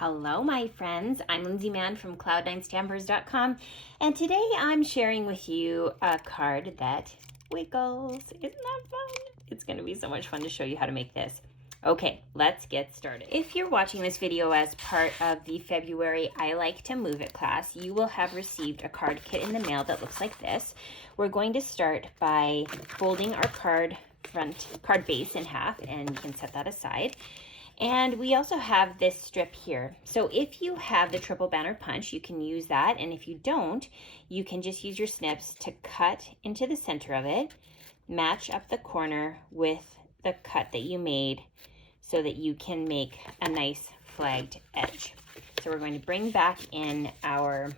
Hello, my friends. I'm Lindsay Mann from Cloud9Stampers.com, and today I'm sharing with you a card that wiggles. Isn't that fun? It's going to be so much fun to show you how to make this. Okay, let's get started. If you're watching this video as part of the February I Like to Move It class, you will have received a card kit in the mail that looks like this. We're going to start by folding our card base in half, and you can set that aside. And we also have this strip here. So if you have the triple banner punch, you can use that. And if you don't, you can just use your snips to cut into the center of it, match up the corner with the cut that you made so that you can make a nice flagged edge. So we're going to bring back in our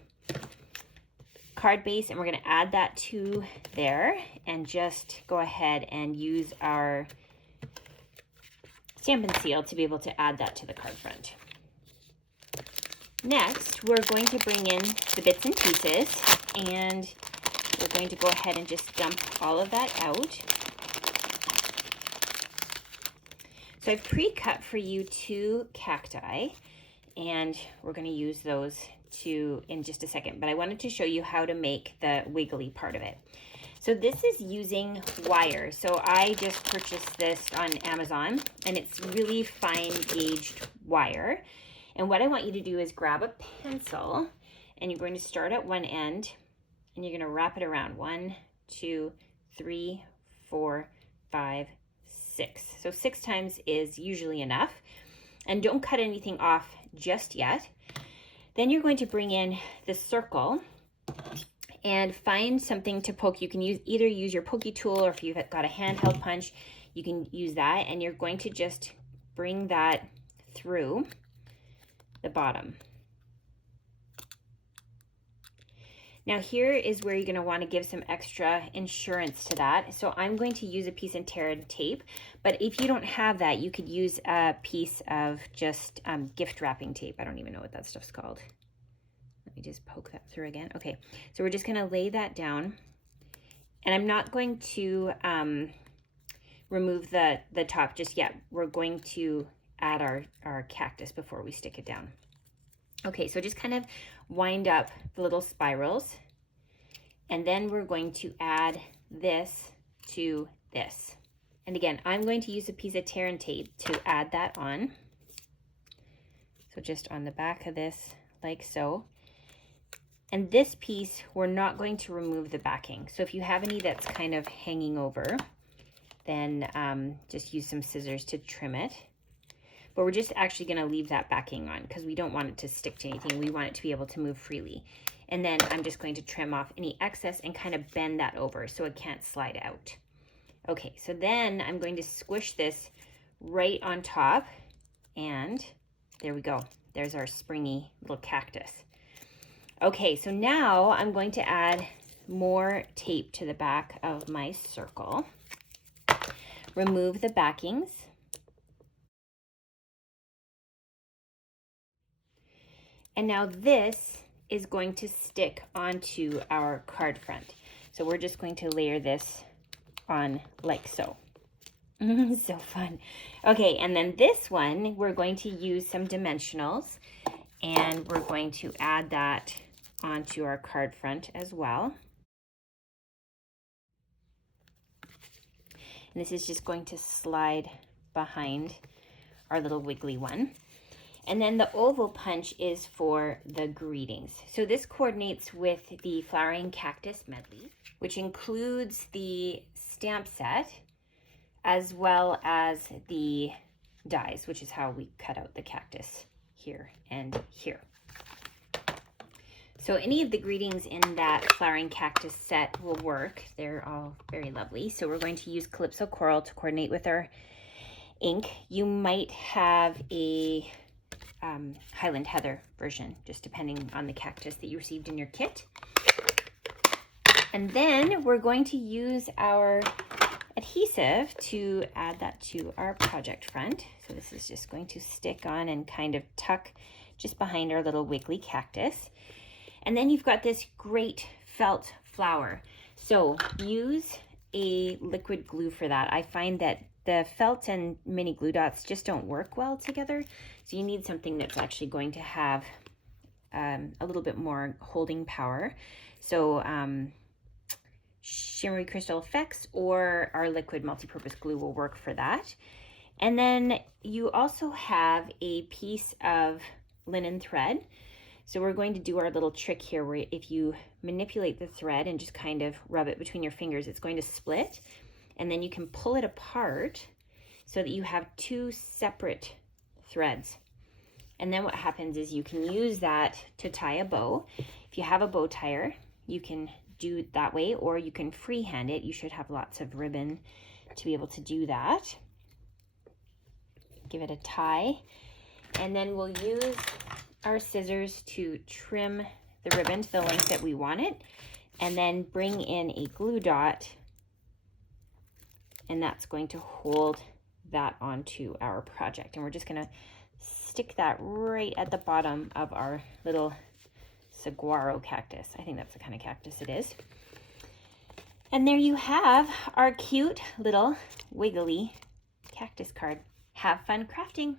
card base and we're going to add that to there and just go ahead and use our Stampin' Seal to be able to add that to the card front. Next, we're going to bring in the bits and pieces, and we're going to go ahead and just dump all of that out. So I've pre-cut for you 2 cacti, and we're going to use those in just a second, but I wanted to show you how to make the wiggly part of it. So this is using wire. So I just purchased this on Amazon, and it's really fine gauged wire. And what I want you to do is grab a pencil, and you're going to start at one end, and you're going to wrap it around 1, 2, 3, 4, 5, 6. So 6 times is usually enough. And don't cut anything off just yet. Then you're going to bring in the circle and find something to poke. You can either use your pokey tool, or if you've got a handheld punch, you can use that. And you're going to just bring that through the bottom. Now here is where you're going to want to give some extra insurance to that. So I'm going to use a piece of tear and tape, but if you don't have that, you could use a piece of just gift wrapping tape. I don't even know what that stuff's called. Let me just poke that through again. Okay, so we're just going to lay that down. And I'm not going to remove the top just yet. We're going to add our cactus before we stick it down. Okay, so just kind of wind up the little spirals. And then we're going to add this to this. And again, I'm going to use a piece of tear and tape to add that on. So just on the back of this, like so. And this piece, we're not going to remove the backing. So if you have any that's kind of hanging over, then just use some scissors to trim it. But we're just actually going to leave that backing on because we don't want it to stick to anything. We want it to be able to move freely. And then I'm just going to trim off any excess and kind of bend that over so it can't slide out. Okay, so then I'm going to squish this right on top. And there we go. There's our springy little cactus. Okay, so now I'm going to add more tape to the back of my circle. Remove the backings. And now this is going to stick onto our card front. So we're just going to layer this on like so. So fun. Okay, and then this one, we're going to use some dimensionals, and we're going to add that onto our card front as well. And this is just going to slide behind our little wiggly one. And then the oval punch is for the greetings. So this coordinates with the Flowering Cactus Medley, which includes the stamp set as well as the dies, which is how we cut out the cactus here and here. So any of the greetings in that Flowering Cactus set will work. They're all very lovely. So we're going to use Calypso Coral to coordinate with our ink. You might have a Highland Heather version, just depending on the cactus that you received in your kit. And then we're going to use our adhesive to add that to our project front. So this is just going to stick on and kind of tuck just behind our little wiggly cactus. And then you've got this great felt flower. So use a liquid glue for that. I find that the felt and mini glue dots just don't work well together. So you need something that's actually going to have a little bit more holding power. So Shimmery Crystal Effects or our liquid multi-purpose glue will work for that. And then you also have a piece of linen thread. So we're going to do our little trick here where if you manipulate the thread and just kind of rub it between your fingers, it's going to split. And then you can pull it apart so that you have two separate threads. And then what happens is you can use that to tie a bow. If you have a bow tire, you can do it that way, or you can freehand it. You should have lots of ribbon to be able to do that. Give it a tie. And then we'll use our scissors to trim the ribbon to the length that we want it, and then bring in a glue dot, and that's going to hold that onto our project. And we're just gonna stick that right at the bottom of our little saguaro cactus. I think that's the kind of cactus it is. And there you have our cute little wiggly cactus card. Have fun crafting.